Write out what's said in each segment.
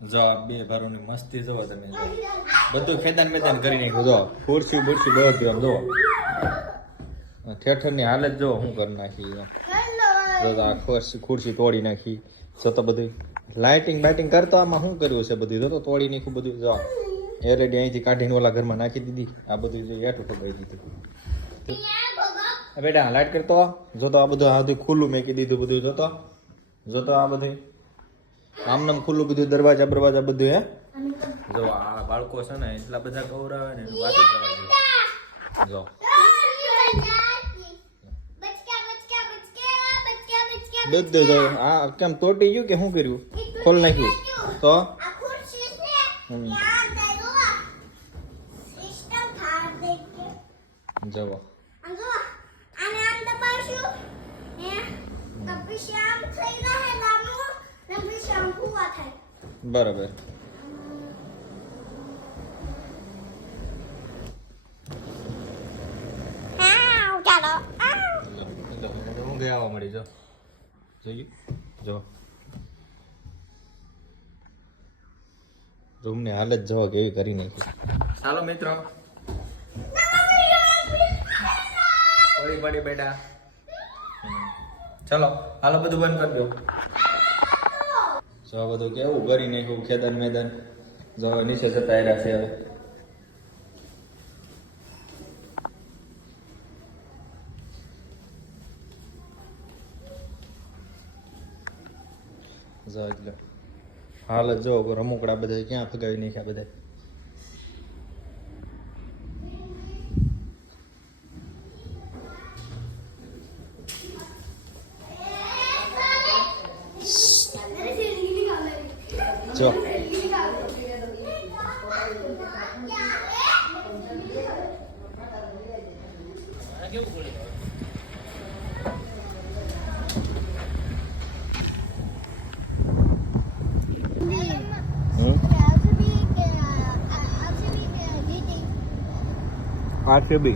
જો બે ભારોની મસ્તી જોવો તમે, જો બધું ખેદાન મેદાન કરી નાખ્યું. જો ખુરશી બુરશી બધું આમ જો ઠેઠર ની હાલત જો શું કરી નાખી. જો આ ખુરશી તોડી નાખી. જો તો બધું લાઇટિંગ બાઇટિંગ કરતો આમાં શું કર્યું છે બધું. જો તો તોડી નાખ્યું બધું. જો એલઈડી અહીંથી કાઢીને ઓલા ઘરમાં નાખી દીધી. આ બધું જો હેઠું પકડી દીધું. બેટા લાઈટ કરતો જો તો આ બધું આ બધું ખુલ્લું મેકી દીધું બધું. જો તો આ બધું આમ નામ ખુલ્લું બધું દરવાજા બરવાજા બધું. હે જો આ બાળકો છે ને એટલા બધા કવરાવે ને વાત જ જવા દે. જો બધું જો આ કેમ તોડી ગયું કે શું કર્યું? ખોલ નાખ્યું તો જવો બરાબર. હું ગયા આવવા મળી. જો જોયું જો રૂમ ની હાલત જો કેવી કરી નાખી. ચાલો મિત્રો પડી પડી બેટા. ચલો હાલો બધું બંધ કરી દો. જો બધું કેવું કરી નાખ્યું ખેદાન મેદાન. જો નીચે જતા આવ્યા છે હવે. જો એટલે હાલત જો રમકડા બધા ક્યાં ફગાવી નાખ્યા બધા. જો RCB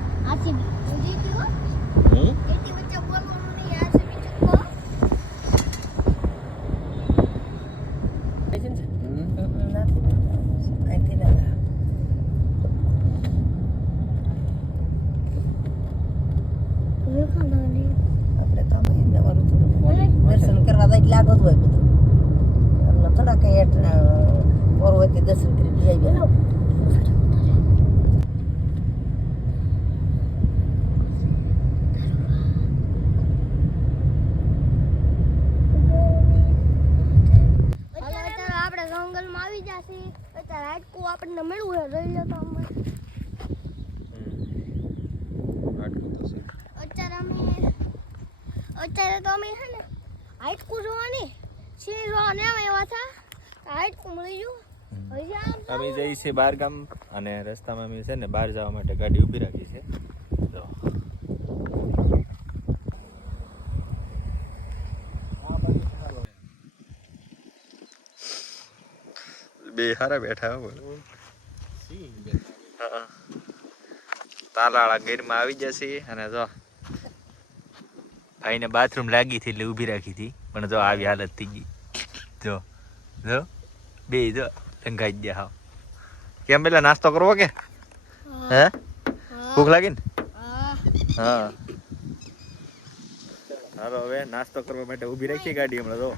દર્શન કરવા જાય લાગત હોય બધું. થોડા કઈ પર્વતી દર્શન કરી જઈ ગયા. આપણને મળવું હોય રહી લો તો અત્યારે તો અમે છે ને હાઈટકું જોવાની છે. જોવાને એવા હતા હાઈટકું મળી ગયું. અમે જઈએ છીએ બહાર ગામ અને રસ્તામાં અમે છે ને બહાર જવા માટે ગાડી ઊભી રાખી છે. જો બે હારા બેઠા હોય. તાલાળા ગીરમાં આવી જશે અને જો ભાઈને બાથરૂમ લાગી હતી એટલે ઊભી રાખી હતી પણ જો આવી હાલત થઈ ગઈ. જો જો બે જો લંઘાઈ ગયા. હા કેમ પેલા નાસ્તો કરવો કે હે ભૂખ લાગી ને? હા હાલો હવે નાસ્તો કરવા માટે ઊભી રાખી ગાડી હમણાં. જો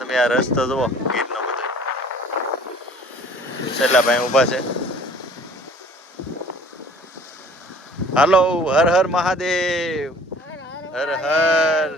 તમે આ રસ્તો જુઓ ગીરનો બધો. છેલ્લા ભાઈ ઊભા છે. હાલો હર હર મહાદેવ. હર હર